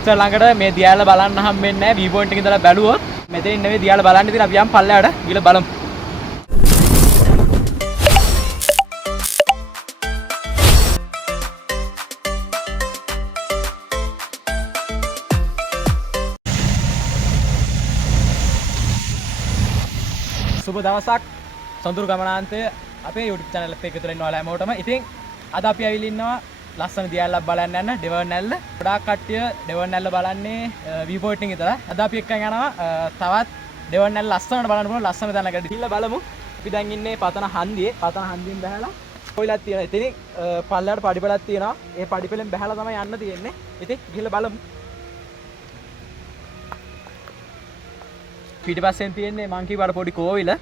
මෙච්චර ළඟට මේ දියාල බලන්න හම්බෙන්නේ නැහැ. view point එකේ ඉඳලා බැලුවොත් මෙතනින් නෙවෙයි දියාල බලන්න ඉතින් අපි යම් පල්ලයට ගිහලා බලමු. සුබ දවසක් සොඳුරු ගමනාන්තය අපේ YouTube channel එකත් එක්ක තුල ඉන්න ඔයාලා හැමෝටම. ඉතින් අද අපි ඇවිල්ලා ඉන්නවා ලස්සන දියාලක් බලන්න යන්න ඩෙවර්න් නැල්ල. ගොඩාක් කට්ටිය ඩෙවර්න් නැල්ල බලන්නේ view point එකේ ඉඳලා. අද අපි එක්කන් යනවා තවත් ඩෙවර්න් නැල්ල ලස්සනට බලන්න පුළුවන් ලස්සන තැනකට ගිහිල්ලා බලමු. අපි දැන් ඉන්නේ පතන හන්දියේ. පතන හන්දියෙන් බහැලා කොයිලක් තියෙනවා. ඉතින් පල්ලයට පඩිපෙලක් තියෙනවා. ඒ පඩිපෙලෙන් බහැලා තමයි යන්න තියෙන්නේ. ඉතින් ගිහිල්ලා බලමු. පිටිපස්සෙන් තියෙන්නේ මං කිව්වට පොඩි කෝවිල.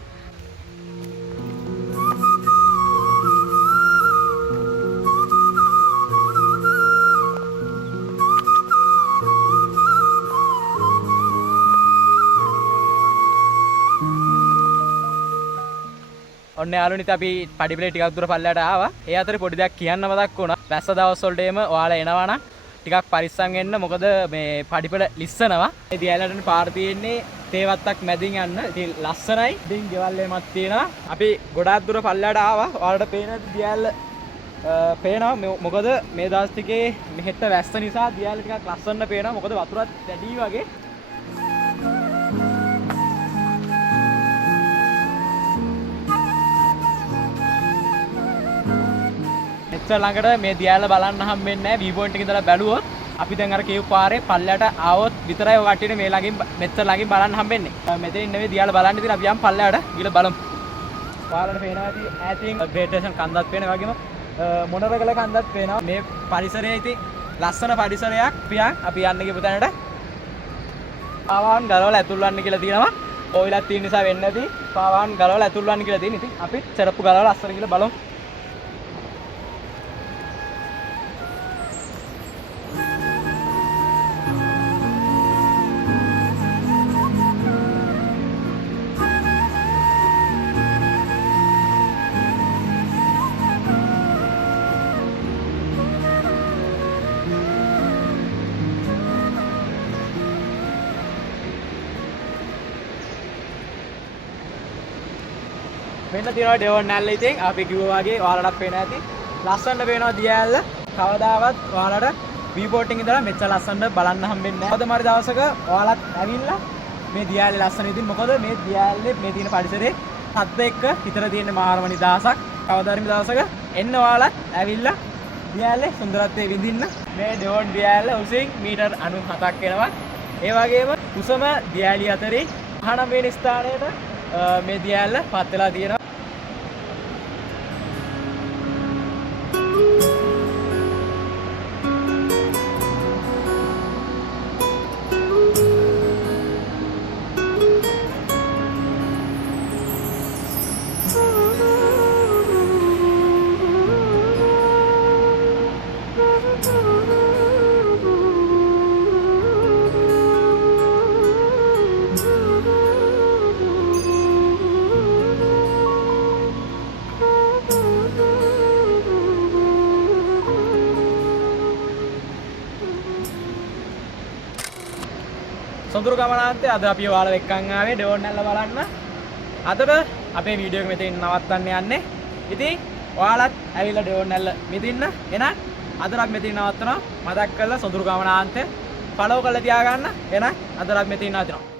ඔන්න යාළුවනි අපි පඩිපෙලේ ටිකක් දුර පල්ලයට ආවා. ඒ අතරේ පොඩි දෙයක් කියන්න මතක් වුණා. වැස්ස දවස් වලට එම ඔයාලා එනවා නම් ටිකක් පරිස්සම් වෙන්න. මොකද මේ පඩිපෙල ලිස්සනවා. මේ දියැලට පාර තියෙන්නේ තේවත්තක් මැදින් යන්න. ඉතින් ලස්සනයි. ඉතින් ගෙවල් එමත් තියෙනවා. අපි ගොඩාක් දුර පල්ලයට ආවා. ඔයාලට පේන දියැල පේනවා. මොකද මේ දවස් ටිකේ මෙහෙට වැස්ස නිසා දියැල ටිකක් ලස්සන පේනවා. මොකද වතුරත් වැඩි වගේ. මෙච්චර ළඟට මේ දියාල බලන්න හම්බෙන්නේ නැහැ. view point එකේ ඉඳලා බැලුවොත් අපි දැන් අර කියපු පාරේ පල්ලයට ආවොත් විතරයි ඔය කට්ටියට මේ ළඟින් මෙච්චර ළඟින් බලන්න හම්බෙන්නේ. මෙතනින් නෙවෙයි දියාල බලන්න ඉතින් අපි යම් පල්ලයට ගිහලා බලමු. ඔයාලට පේනවා ඇති ඈතින් ග්‍රේට් ස්ටේෂන් කන්දක් පේනවා. වගේම මොනරගල කන්දක් පේනවා. මේ පරිසරය ඉතින් ලස්සන පරිසරයක්. අපි යන්න ගිහපු තැනට පාවාන් ගලවලා ඇතුල් වන්න කියලා තියෙනවා. ඔයලක් තියෙන නිසා වෙන්නේ නැති පාවාන් ගලවලා ඇතුල් වන්න කියලා තියෙන. ඉතින් අපි සරප්පු ගලවලා අස්සර ගිහලා බලමු. මෙන්න තියෙනවා ඩෙවර්න් නැල්ල. ඉතින් අපි කිව්වා වගේ ඔයාලට පේනවා ඇති ලස්සනට පේනවා දියැල්ල. කවදාවත් ඔයාලට view point එකේ ඉඳලා මෙච්චර ලස්සනට බලන්න හම්බෙන්නේ නැහැ. කවදම හරි දවසක ඔයාලත් ඇවිල්ලා මේ දියැල්ලේ ලස්සන ඉතින් මොකද මේ දියැල්ලේ මේ තියෙන පරිසරේ සද්ද එක්ක හිතර තියෙන මාරම නිදහසක්. කවදා හරි දවසක එන්න ඔයාලත් ඇවිල්ලා දියැල්ලේ සුන්දරත්වය විඳින්න. මේ ඩෙවර්න් දියැල්ල උසින් මීටර් 97ක් එනවා. ඒ වගේම උසම දියැලි අතරේ 19 වෙනි ස්ථානයට මේ දියැල්ල පත් වෙලා තියෙනවා. සොඳුරු ගමනාන්තේ අද අපි ඔයාලා එක්කන් ආවේ ඩෙවර්න් නැල්ල බලන්න. අදට අපේ වීඩියෝ එක මෙතනින් නවත්තන්න යන්නේ. ඉතින් ඔයාලත් ඇවිල්ලා ඩෙවර්න් නැල්ල මිදින්න. එහෙනම් අදට අපි මෙතනින් නවත්තනවා. මතක් කරලා සොඳුරු ගමනාන්තේ ෆලෝ කරලා තියාගන්න. එහෙනම් අදට අපි මෙතනින් නවතිනවා.